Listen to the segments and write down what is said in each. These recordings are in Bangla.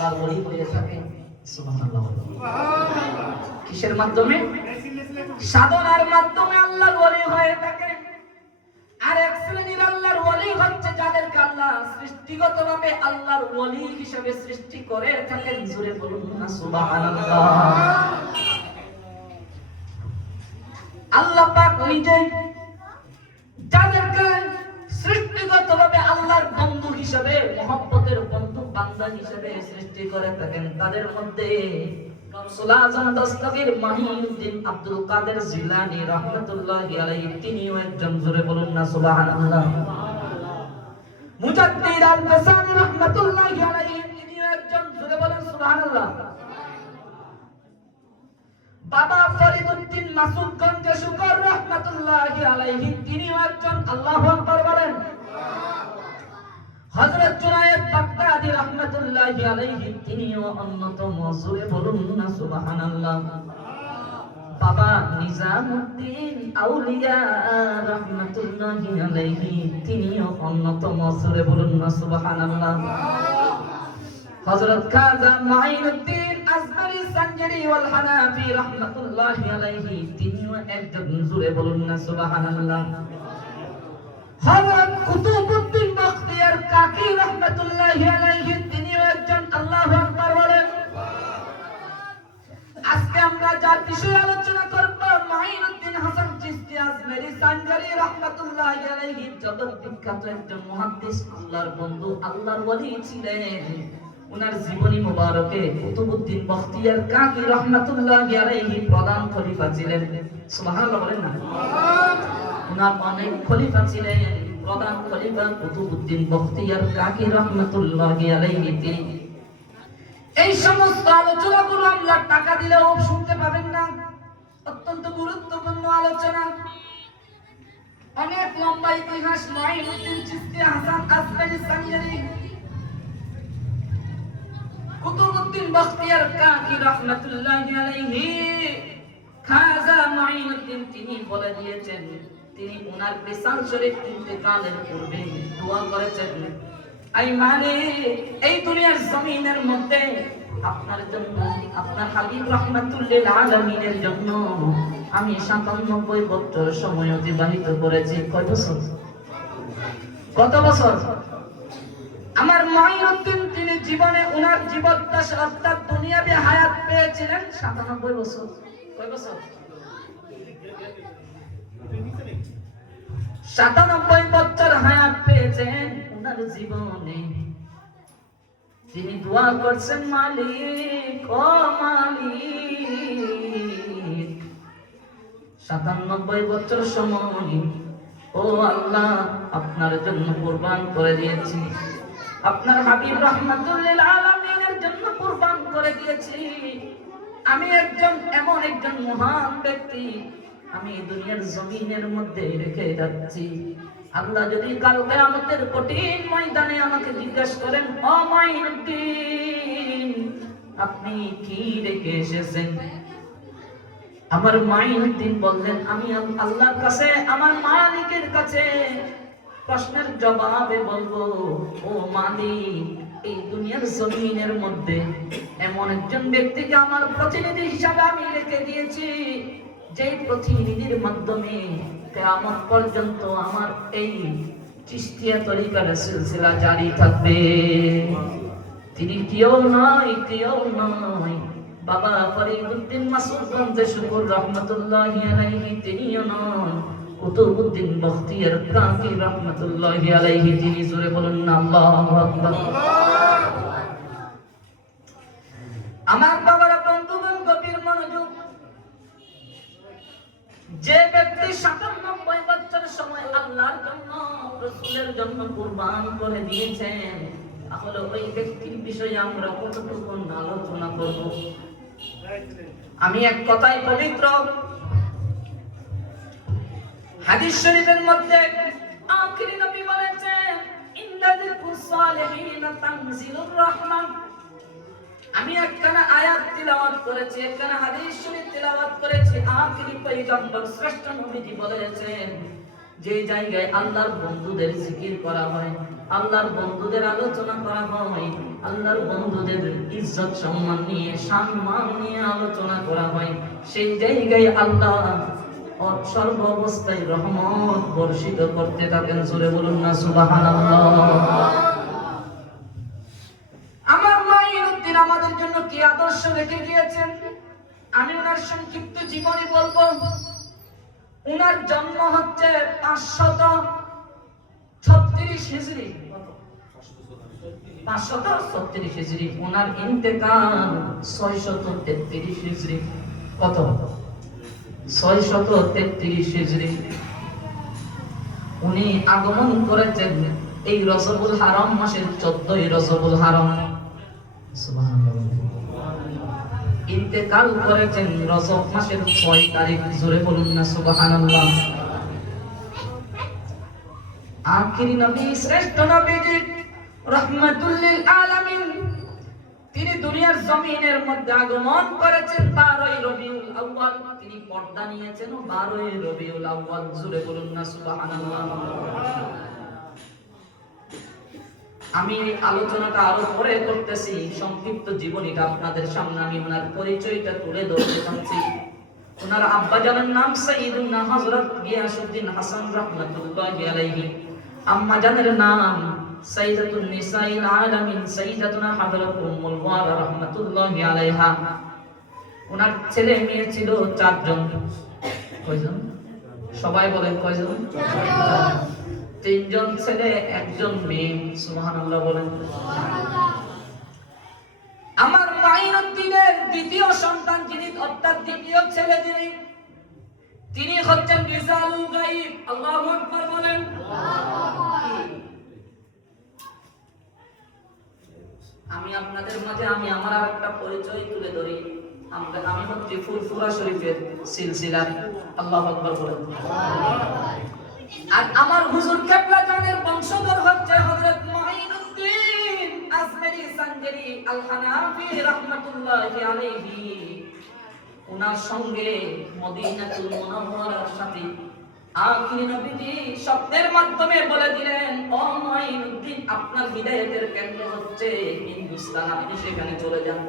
আল্লাহর হয়ে সুবহানাল্লাহ। কিসের মাধ্যমে? সাধনার মাধ্যমে আল্লাহর হয়ে আর এক শ্রেণির আল্লাহর ওলি হচ্ছে আল্লাহ আল্লাহর ওলি সৃষ্টি করে থাকেন। জুড়ে বলুন না আল্লাহ পাক যাদেরকে আল্লাহর বন্ধু হিসেবে মহব্বতের বন্ধু বান্দা হিসেবে সৃষ্টি করে থাকেন। তাদের মধ্যে তিনিও একজন আল্লাহু বলেন। হযরত জুনায়েদ বাগদাদি রহমাতুল্লাহি আলাইহি, তিনিও অন্যতম। জোরে বলুন না, সুবহানাল্লাহ। বাবা নিজামউদ্দিন আউলিয়া রহমাতুল্লাহি আলাইহি, তিনিও অন্যতম। জোরে বলুন না, সুবহানাল্লাহ। হযরত খাজা মাইনুদ্দিন আজমারি সানজারি ওয়াল হানাফি রাহমাতুল্লাহি আলাইহি, তিনিও একজন। জুড়ে বলুন না, সুবহানাল্লাহ। হযরত কুতুবউদ্দিন বখতিয়ার কাকি রাহমাতুল্লাহি আলাইহি, তিনিও একজন আল্লাহু আকবার বলেন। আজকে আমরা যার বিষয়ে আলোচনা করব মাইনুদ্দিন হাসান চিশতি আজমেরি সানজারি রাহমাতুল্লাহি আলাইহি জগৎ বিখ্যাত একজন মুহাদ্দিস আল্লাহর বন্ধু, আল্লাহর ওলি ছিলেন। উনার জীবনী মোবারকে কুতুবউদ্দিন বখতিয়ার কাকি রহমাতুল্লাহি আলাইহি প্রধান খলিফা ছিলেন। সুবহানাল্লাহ বলেন না। উনার অনেক খলিফা ছিলেন প্রধান খলিফা কুতুবউদ্দিন বখতিয়ার কাকি রহমাতুল্লাহি আলাইহি তিনি। এই সমস্ত আলোচনাগুলো আমরা টাকা দিলেও শুনতে পাবেন না। অত্যন্ত গুরুত্বপূর্ণ আলোচনা। অনেক লম্বা ইতিহাস মাইনুদ্দিন চিশতি, হাসান আসমানি সানজারি কুতুবউদ্দিন বখতিয়ার কাকি রহমাতুল্লাহি আলাইহি। খাজা মাইনুদ্দিন তিনি বলে দিয়েছেন তিনি ওনার বিশাল শরীফ ইন্তেকালের পূর্বে দোয়া করেছেন। আই মানে এই দুনিয়ার জমিনের মধ্যে আপনার জন্য, আপনার হাবিব রহমাতুল্লিল আলামিনের জন্য আমি সাতানব্বই বছর সময় অতিবাহিত করেছি। কত বছর? কত বছর? আমার মাইনুদ্দিন, তিনি জীবনে উনার জীবদ্দশা অর্থাৎ দুনিয়াবি হায়াত পেয়েছিলেন সাতানব্বই বছর। কয় বছর? সাতানব্বই বছর হায়াত পেয়েছেন উনার জীবনে। তিনি দোয়া করছেন, মালিক, ও মালিক। সাতানব্বই বছর সময়, ও আল্লাহ, আপনার জন্য কুরবান করে দিয়েছি। আপনার হাবিব রহমাতুল্লিল আলামিনের জন্য কুরবান করে দিয়েছি। আমি একজন, এমন একজন মহান ব্যক্তি আমি দুনিয়ার জমিনের মধ্যে রেখে যাচ্ছি। আল্লাহ যদি কালকে আমাদের কঠিন ময়দানে আমাকে জিজ্ঞাসা করেন, ও মাইনুদ্দিন আপনি কি রেখে এসেছেন? আমার মাইনুদ্দিন বললেন, আমি আল্লাহর কাছে, আমার মালিকের কাছে প্রশ্নের জবাবে বলব, ও মালিক, এই দুনিয়ার জমিনের মধ্যে এমন একজন ব্যক্তিকে আমার প্রতিনিধি হিসাবে আমি রেখে দিয়েছি। যেই প্রতিনিধির মাধ্যমে কেমন পর্যন্ত আমার এই চিস্তিয়া তরিকার সিলসিলা জারি থাকবে। তিনি কেউ নয় কেউ নয়। বাবা ফরিদউদ্দিন মাসুদ গঞ্জে শুকুর রহমতুল্লাহ আলাইহি তিনিও নন। কুতুবউদ্দিন বখতিয়ার কাকি রহমতুল্লাহ আলাইহি তিনি জোরে বলুন না, আল্লাহু আকবার। আমার বাবার বন্ধুগণ গভীর মনোযোগ যে ব্যক্তি সাতানব্বই বছর সময় আল্লাহর জন্য, রসুলের জন্য কুরবান করে দিয়েছেন, তাহলে ওই ব্যক্তির বিষয়ে আমরা কতটুকু আলোচনা করব? আমি এক কথাই পবিত্র। হাদিস শরীফের মধ্যে আখিরি নবী বলেছেন ইন্দাদিল সালিহিন তানজিলুর রহমান। আমি একখানা আয়াত তিলাওয়াত করেছি, একখানা হাদিস শরীফ তিলাওয়াত করেছি আখিরি পয়গম্বর শ্রেষ্ঠ নবীজি বলেছেন, যে জায়গায় আল্লাহর বন্ধুদের জিকির করা হয়, আল্লাহর বন্ধুদের আলোচনা করা হয়, আল্লাহর বন্ধুদের ইজ্জত সম্মান নিয়ে সম্মান নিয়ে আলোচনা করা হয়, সেই জায়গায় আল্লাহ সর্ব অবস্থায় রহমত বর্ষিত করতে থাকেন, জোরে বলুন না, সুবহানাল্লাহ। আমার মায়ের উদ্দিন আমাদের জন্য কি আদর্শ রেখে গিয়েছেন। আমি ওনার সংক্ষিপ্ত জীবনী বলব। ওনার জন্ম হচ্ছে পাঁচশত ছত্রিশ হিজড়ি। পাঁচশত ছত্রিশ হিজড়ি। ওনার ইন্তেকাল ছয়শত তেত্রিশ হিজড়ি। কত? ছয়শত তেত্রিশ হিজড়ি। উনি আগমন করেছেন এই রজবুল হারম মাসের চোদ্দই রজবুল হারাম। ইন্তেকাল করেছেন রজব মাসের ছয় তারিখ, জোরে বলুন না আখিরি নবী, শ্রেষ্ঠ নবীজি আলামিন, তিনি দুনিয়ার জমিনের মধ্যে আগমন করেছেন বারোই রবিউল তিনি পর্দা নিয়েছেন বারোই রবিউল জুড়ে বলুন না আমি আলোচনাটা আরও পরে করতেছি, সংক্ষিপ্ত জীবনীটা আপনাদের সামনে আমি ওনার পরিচয়টা তুলে ধরতে চাচ্ছি। ওনার আব্বা জানের নাম সাইয়্যিদুনা হযরত গিয়াসউদ্দিন হাসান রাহমাতুল্লাহি আলাইহি। আম্মা জানের নাম সাইয়্যিদাতুন নিসাইল আলামিন সাইয়্যিদাতুনা হযরত উম্মুল ওয়ারা রাহমাতুল্লাহি আলাইহা। ওনার ছেলে মেয়ে ছিল চারজন। কয়জন? সবাই বলেন কয়জন? তিনজন ছেলে, একজন মেয়ে, সুবহানাল্লাহ বলেন। আমার মাইনুদ্দিনের দ্বিতীয় সন্তান যিনি, অর্থাৎ দ্বিতীয় ছেলে যিনি, তিনি হচ্ছেন রিজালুল গাইব। আল্লাহু আকবার বলেন। আমি আপনাদের মাঝে, আমি আমার আর একটা পরিচয় তুলে ধরি। আমরা আমি হচ্ছি ফুরফুরা শরীফের সিলসিলা। আল্লাহু আকবার বলেন। আর আমার হুজুর কেবলা জানের বংশধর হচ্ছে হযরত মুঈনুদ্দিন আজমেরি সানজারি আল হানাফি রাহমাতুল্লাহি আলাইহি। ওনার সঙ্গে মদিনাতুল মুনাওয়ারার সাথে আখিরি নবীজি স্বপ্নের মাধ্যমে বলে দিলেন, ও মুঈনুদ্দিন আপনার বিদায়তের কেন্দ্র হচ্ছে হিন্দুস্তান, আপনি সেখানে চলে যান।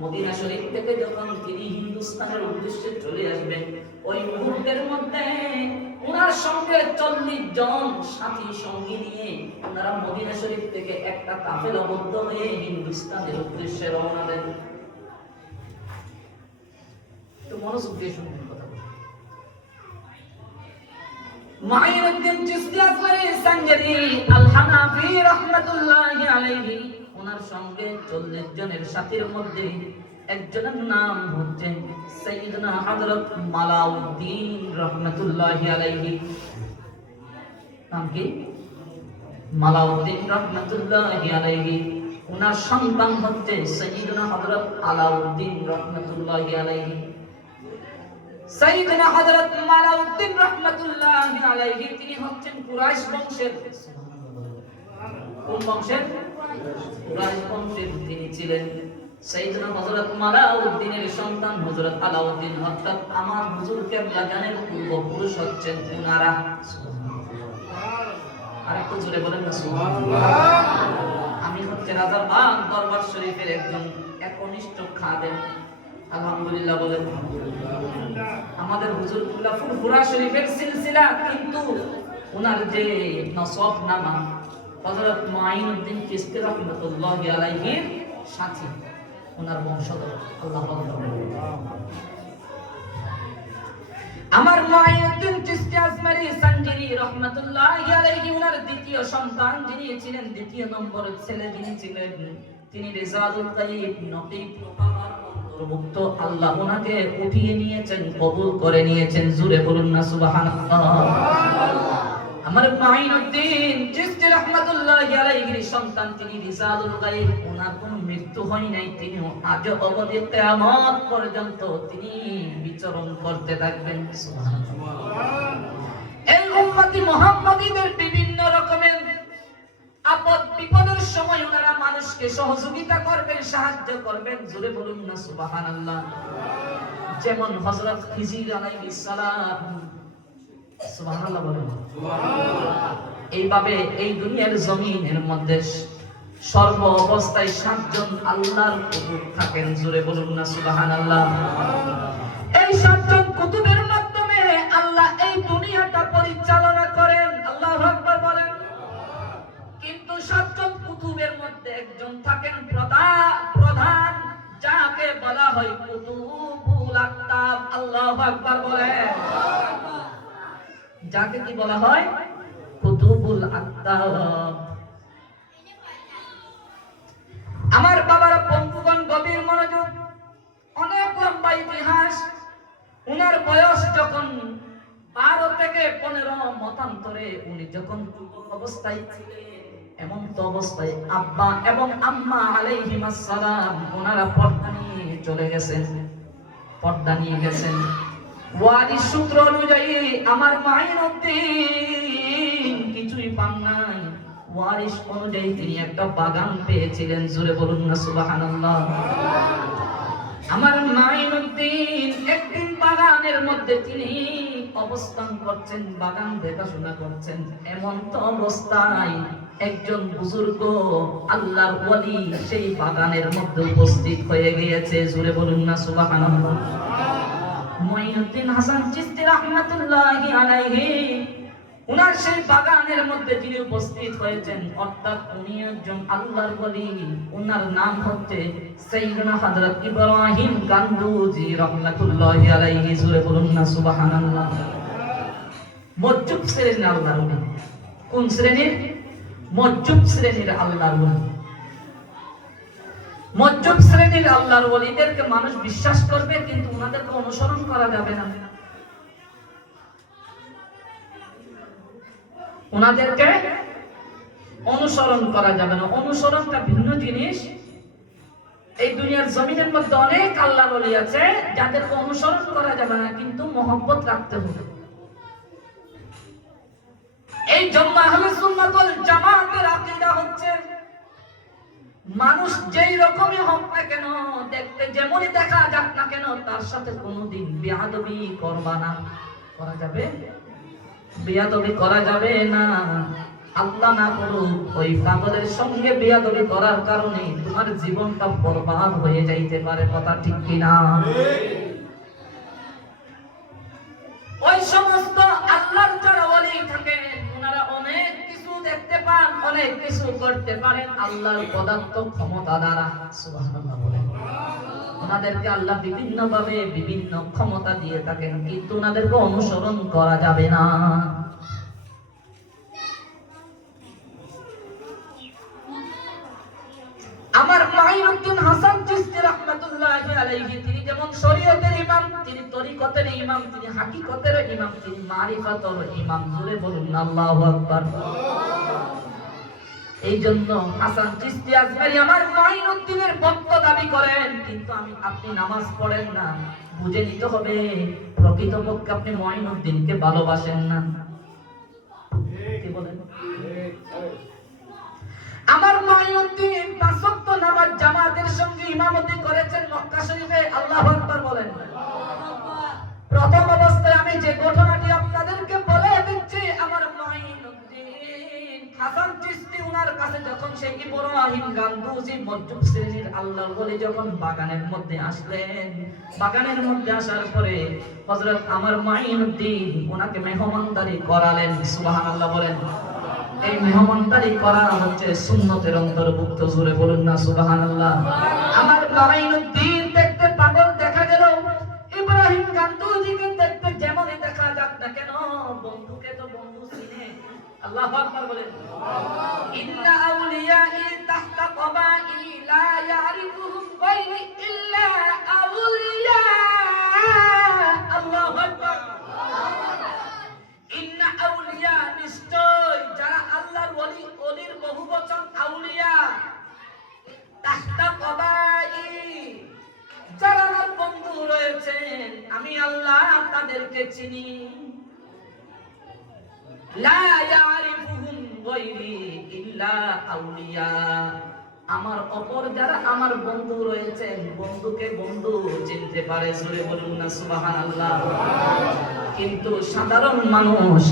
মদিনা শরীফ থেকে যখন তিনি হিন্দুস্তানের উদ্দেশ্যে চলে আসবেন ওই মুহূর্তের মধ্যে ওনার সঙ্গে চল্লিশ জন সাথী সঙ্গী নিয়ে ওনারা মদিনা শরীফ থেকে একটা কাফেলাবদ্ধ হয়ে হিন্দুস্তানের উদ্দেশ্যে রওনা দেন। ওনার সঙ্গে 40 জনের সাথীর মধ্যে একজনের নাম হচ্ছে সাইয়্যিদনা হযরত মালাউদ্দিন রাহমাতুল্লাহি আলাইহি। নাম কি? মালাউদ্দিন রাহমাতুল্লাহি আলাইহি। ওনার সন্তান হচ্ছে সাইয়্যিদনা হযরত আলাউদ্দিন রাহমাতুল্লাহি আলাইহি। সাইয়্যিদনা হযরত মালাউদ্দিন রাহমাতুল্লাহি আলাইহি, তিনি হচ্ছেন কুরাইশ বংশের। কোন বংশের? কুরাইশ বংশের তিনি ছিলেন। সাইয়্যিদনা হযরত মালাউদ্দিনের সন্তান হযরত আলাউদ্দিন অর্থাৎ আমার হুজুর কেবলা জানের পূর্বপুরুষ হচ্ছেন উনারা। আরেকটু জোরে বলেন না সুবহানাল্লাহ। আমি হচ্ছে রাজার বাগ দরবার শরীফের একজন একনিষ্ঠ খাদেম। আলহামদুলিল্লাহ বলেন। আমাদের হুজুর কুল্লা ফুরফুরা শরীফের সিলসিলা কিন্তু ওনার যে নসব নামা হযরত মুঈনুদ্দিন চিশতি রাহমাতুল্লাহি আলাইহির সাথী। ওনার বংশধর, আল্লাহ আমার মুঈনুদ্দিন চিশতি আজমারি সানজিরি রাহমাতুল্লাহি ওনার দ্বিতীয় সন্তান যিনি ছিলেন দ্বিতীয় নম্বর ছেলে যিনি ছিলেন, তিনি রিজালুল গায়ব নকিব অন্তর্ভুক্ত। আল্লাহ ওনাকে উঠিয়ে নিয়েছেন, কবুল করে নিয়েছেন জুরে বলুন না সুবহানাল্লাহ। আমার মাইনুদ্দিন চিশতি রাহমাতুল্লাহি আলাইহির সন্তান তিনি রিসালুল গায়ব ওনার কোনো মৃত্যু হয় নাই তিনি আজ অবধি কিয়ামত পর্যন্ত তিনি বিচরণ করতে থাকবেন। এই উম্মতি মুহাম্মাদীদের বিভিন্ন রকমের আপদ বিপদের সময় ওনারা মানুষকে সহযোগিতা করবেন, সাহায্য করবেন, জোরে বলুন না সুবহানাল্লাহ। যেমন হযরত খিজির আলাইহিস সালাম এইভাবে এই দুনিয়ার জমিনের মধ্যে সর্ব অবস্থায় সাতজন আল্লাহর থাকেন জুড়ে বলুন না সুবহানাল্লাহ। এই সাতজন যাকে কি বলা হয়? কুতুবুল আকতাব আমার বাবার বন্ধুগণ গভীর মনোযোগ, অনেক লম্বা ইতিহাস। উনার বয়স যখন বারো থেকে পনেরো মতান্তরে উনি যখন অবস্থায় ছিলেন, এমন তো অবস্থায় আব্বা এবং আম্মা আলাইহিমাস সালাম ওনারা পর্দা নিয়ে চলে গেছেন। পর্দা নিয়ে গেছেন। সূত্র অনুযায়ী আমার মায়ের উদ্দিন কিছুই পান নাই। ওয়ারিস অনুযায়ী তিনি একটা বাগান পেয়েছিলেন জুড়ে বলুন না আমার মাইনুদ্দিন একদিন বাগানের মধ্যে তিনি অবস্থান করছেন, বাগান দেখাশোনা করছেন। এমন তো অবস্থায় একজন বুজুর্গ আল্লাহর ওয়ালি সেই বাগানের মধ্যে উপস্থিত হয়ে গিয়েছে জুড়ে বলুন না, সুবহানাল্লাহ। মঈনুদ্দিন হাসান চিশতি রাহমাতুল্লাহি আলাইহি, উনার সেই বাগানের মধ্যে যিনি উপস্থিত হয়েছেন, অর্থাৎ উনি একজন আল্লাহর ওলি। উনার নাম হচ্ছে সাইয়্যিদুনা হযরত ইব্রাহিম গান্দুজি রাহমাতুল্লাহি আলাইহি। জুরে বলুন না, সুবহানাল্লাহ। মজ্জুব শ্রেণির আল্লাহর ওলি। কোন শ্রেণির? মজ্জুব শ্রেণির আল্লাহর ওলি। মজ্জুব শ্রেণির আল্লাহর ওলিদেরকে মানুষ বিশ্বাস করবে, কিন্তু ওনাদেরকে অনুসরণ করা যাবে না। ওনাদেরকে অনুসরণ করা যাবে না। অনুসরণটা ভিন্ন জিনিস। এই দুনিয়ার জমিনের মধ্যে অনেক আল্লাহ বলি আছে, যাদেরকে অনুসরণ করা যাবে না, কিন্তু মহব্বত রাখতে হবে। এই জন্য আহলে সুন্নাত ওয়াল জামাতের আকীদা হচ্ছে মানুষ যেই রকমই হোক না কেন, দেখতে যেমনই দেখা যাক না কেন, তার সাথে কোনোদিন বেয়াদবি করবা না। করা যাবে? বেয়াদবি করা যাবে না। আল্লাহ না করুক, ওই পাগলের সঙ্গে বেয়াদবি করার কারণে তোমার জীবনটা বরবাদ হয়ে যাইতে পারে, কথা ঠিক কিনা? ওই সমস্ত আল্লাহর যারা অনেক কিছু দেখতে পান, অনেক কিছু করতে পারেন, আল্লাহর পদার্থ ক্ষমতা দ্বারা, সুবহানাল্লাহ বলেন। ওনাদেরকে আল্লাহ বিভিন্ন ভাবে বিভিন্ন ক্ষমতা দিয়ে থাকেন, কিন্তু ওনাদেরকে অনুসরণ করা যাবে না আমার মাইনুদ্দিন হাসান রাহমাতুল্লাহি আলাইহি তিনি যেমন শরীয়তের ইমাম তিনি তরিকতের ইমাম তিনি হাকিকতের ইমাম তিনি মারিফাতের ইমাম। জুড়ে বলুন আল্লাহু আকবার। এই জন্য হাসান আজমারি আমার মাইনুদ্দিনের ভক্ত দাবি করেন কিন্তু আমি আপনি নামাজ পড়েন না বুঝে নিতে হবে। প্রকৃতপক্ষে আপনি মাইনুদ্দিনকে ভালোবাসেন না। কি বলেন? আমার মাইনুদ্দিন পাঁচ জামাতের সঙ্গে ইমামতি করেছেন মক্কা শরীফে, আল্লাহু আকবার বলেন। প্রথম অবস্থায় আমি যে ঘটনাটি আপনাদেরকে বলে দিচ্ছি, আমার হাসান চিশতি উনার কাছে যখন গান্ধুজি শ্রেণির বলে যখন বাগানের মধ্যে আসলেন, বাগানের মধ্যে আসার পরে আমার মাইনুদ্দিন ওনাকে মেহমানদারি করালেন, সুবহানাল্লাহ বলেন। এই মেহমানদারি করা হচ্ছে সুন্নতের অন্তর্ভুক্ত জুড়ে বলুন না, সুবহানাল্লাহ। আমার মাইনুদ্দিন দেখতে পাগল দেখা গেল। ইব্রাহিম গান্ধুজিকে দেখতে যেমনই দেখা যাক না কেন, বন্ধুকে তো বন্ধু চিনে। ইন্না আউলিয়া। ইন্না নিশ্চয় আমার অপর যারা আমার বন্ধু রয়েছেন, বন্ধুকে বন্ধু চিনতে পারে বলুন না সুবাহ কিন্তু সাধারণ মানুষ